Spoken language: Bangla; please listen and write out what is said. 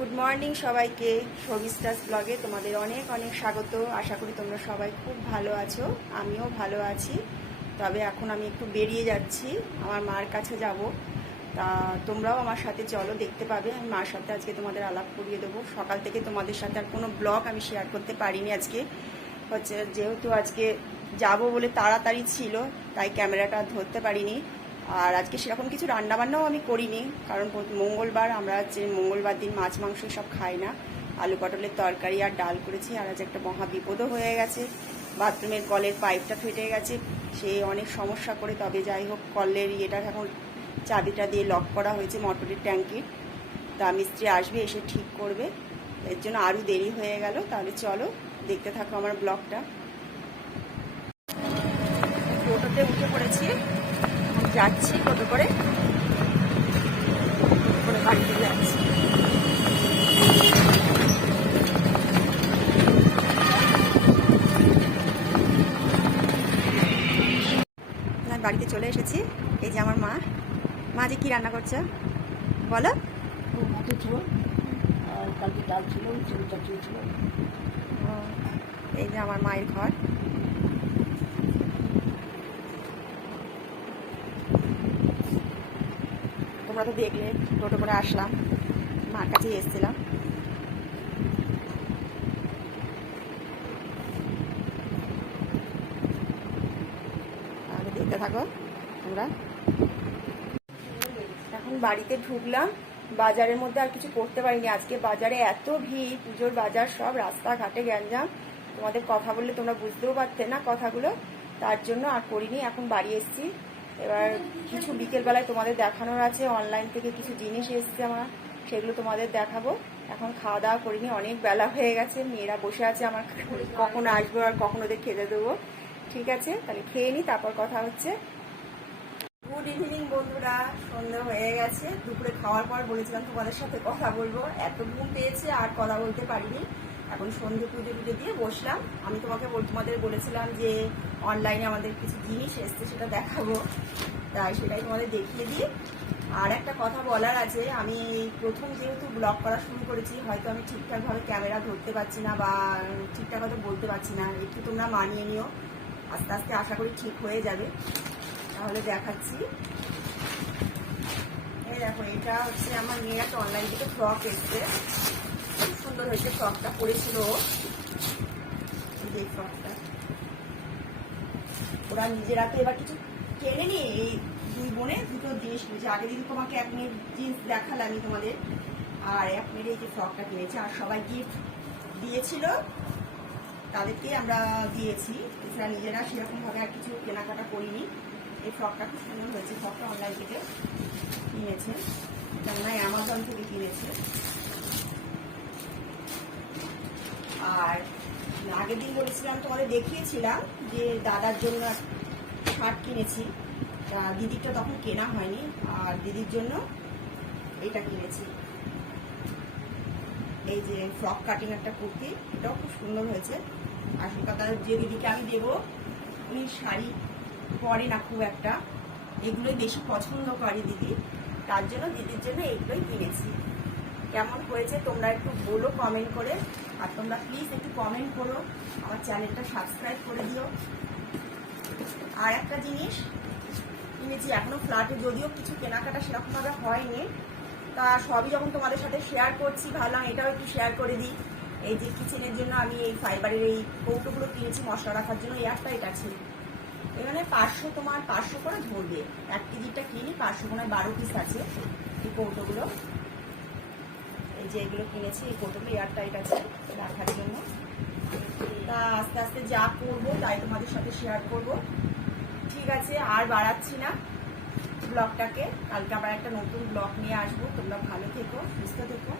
গুড মর্নিং সবাইকে। শোবিস্টাস ব্লগে তোমাদের অনেক অনেক স্বাগত। আশা করি তোমরা সবাই খুব ভালো আছো, আমিও ভালো আছি। তবে এখন আমি একটু বেরিয়ে যাচ্ছি, আমার মার কাছে যাব। তা তোমরাও আমার সাথে চলো, দেখতে পাবে। আমি মার সাথে আজকে তোমাদের আলাপ করিয়ে দেবো। সকাল থেকে তোমাদের সাথে আর কোনো ব্লগ আমি শেয়ার করতে পারিনি আজকে, হচ্ছে যেহেতু আজকে যাব বলে তাড়াতাড়ি ছিল, তাই ক্যামেরাটা ধরতে পারিনি। আর আজকে সেরকম কিছু রান্নাবান্নাও আমি করিনি, কারণ মঙ্গলবার, আমরা যে মঙ্গলবার দিন মাছ মাংস সব খাই না। আলু পটলের তরকারি আর ডাল করেছি। আর আজ একটা মহা বিপদও হয়ে গেছে, বাথরুমের কলের পাইপটা ফেটে গেছে। সে অনেক সমস্যা করে, তবে যাই হোক কলের ইয়েটা এখন চাবিটা দিয়ে লক করা হয়েছে, মোটরের ট্যাঙ্কি। তা মিস্ত্রি আসবে, এসে ঠিক করবে। এর জন্য আরও দেরি হয়ে গেল। তাহলে চলো দেখতে থাকো আমার ব্লগটা। টোটোতে উঠে পড়েছি, যাচ্ছি টোটো করে বাড়িতে যাচ্ছি। বাড়িতে চলে এসেছি। এই যে আমার মা। মা যে কি রান্না করছে বলো? মাছের ঝোল আর কালকে ডাল ছিল, চিনি চচ্চড়ি ছিল। এই যে আমার মায়ের ঘর। তোমরা তো দেখলে, টোটো করে আসলাম, মার কাছেই এসেছিলাম। তাহলে দেখতে থাকো তোমরা। এখন বাড়িতে ঢুকলাম। বাজারের মধ্যে আর কিছু করতে পারিনি আজকে। বাজারে এত ভিড়, পুজোর বাজার, সব রাস্তাঘাটে গ্যাঞ্জাম। তোমাদের কথা বললে তোমরা বুঝতেও পারতে না কথাগুলো, তার জন্য আর করিনি। এখন বাড়ি এসেছি। এবার কিছু বিকেলবেলায় তোমাদের দেখানোর আছে। অনলাইন থেকে কিছু জিনিস এসছে আমার, সেগুলো তোমাদের দেখাবো। এখন খাওয়া দাওয়া করিনি, অনেক বেলা হয়ে গেছে। মেয়েরা বসে আছে, আমার কখন আসবো আর কখন ওদের খেতে দেবো। ঠিক আছে, তাহলে খেয়ে নিই, তারপর কথা হচ্ছে। গুড ইভিনিং বন্ধুরা, সন্ধ্যা হয়ে গেছে। দুপুরে খাওয়ার পর বলেছিলাম তোমাদের সাথে কথা বলবো, এত ঘুম পেয়েছে আর কথা বলতে পারিনি। এখন সন্ধ্যে পুজো দিয়ে বসলাম। আমি তোমাদের বলেছিলাম যে অনলাইনে আমাদের কিছু জিনিস এসছে, সেটা দেখাবো, তাই সেটাই তোমাদের দেখিয়ে দিই। আর একটা কথা বলার আছে, আমি প্রথম যেহেতু ব্লগ করা শুরু করেছি, হয়তো আমি ঠিকঠাকভাবে ক্যামেরা ধরতে পারছি না বা ঠিকঠাক হয়তো বলতে পারছি না, একটু তোমরা মানিয়ে নিও। আস্তে আস্তে আশা করি ঠিক হয়ে যাবে। তাহলে দেখাচ্ছি। এই দেখো, এটা হচ্ছে আমার মেয়ের একটা অনলাইন থেকে ফ্রক এসছে, খুব সুন্দর হয়েছে। ফ্রকটা পরেছিল এই ফ্রকটা। ওরা নিজেরা তো এবার কিছু কেনেনি, এই দুই বোনে দুটো জিনিস কিনেছে। আগের দিন তোমাকে এক মেয়ের জিন্স দেখালাম আমি তোমাদের, আর এক মেয়ের এই যে ফ্রকটা কিনেছে। আর সবাই গিফট দিয়েছিল, তাদেরকে আমরা দিয়েছি। এছাড়া নিজেরা সেরকমভাবে আর কিছু কেনাকাটা করিনি। এই ফ্রকটা খুব সুন্দর হয়েছে। ফ্রকটা অনলাইন থেকে কিনেছে, না অ্যামাজন থেকে কিনেছে। আর আগের দিন বলেছিলাম, তোমাদের দেখিয়েছিলাম যে দাদার জন্য শার্ট কিনেছি। দিদিরটা তখন কেনা হয়নি, আর দিদির জন্য এটা কিনেছি। এই যে ফ্রক কাটিং একটা কুর্তি, এটাও খুব সুন্দর হয়েছে। আসল কথা, যে দিদিকে আমি দেবো উনি শাড়ি পরে না খুব একটা, এগুলোই বেশি পছন্দ করে দিদি, তার জন্য দিদির জন্য এইগুলোই কিনেছি। কেমন হয়েছে তোমরা একটু বলো কমেন্ট করে। আর তোমরা প্লিজ একটু কমেন্ট করো, আমার চ্যানেলটা সাবস্ক্রাইব করে দিও। আর একটা জিনিস কিনেছি, এখনো ফ্ল্যাটে যদিও কিছু কেনাকাটা সেরকমভাবে হয়নি, তা সবই যখন তোমাদের সাথে শেয়ার করছি, ভাবলাম এটাও একটু শেয়ার করে দিই। এই যে কিচেনের জন্য আমি এই ফাইবারের এই কৌটোগুলো কিনেছি, মশলা রাখার জন্য। এয়ারটাইট আছে, এখানে 500 করে ধরবে। 1 কেজিটা কিনি, 500 করে 12 পিস আছে এই কৌটোগুলো। এই যে এগুলো কিনেছি, এই কৌটোগুলো এয়ারটাইট আছে রাখার জন্য। তা আস্তে আস্তে যা করবো তাই তোমাদের সাথে শেয়ার করব। ঠিক আছে, আর বাড়াচ্ছি না ব্লগটাকে। কালকে আবার একটা নতুন ব্লগ নিয়ে আসবো। তোমরা ভালো থেকো, সুস্থ থেকো।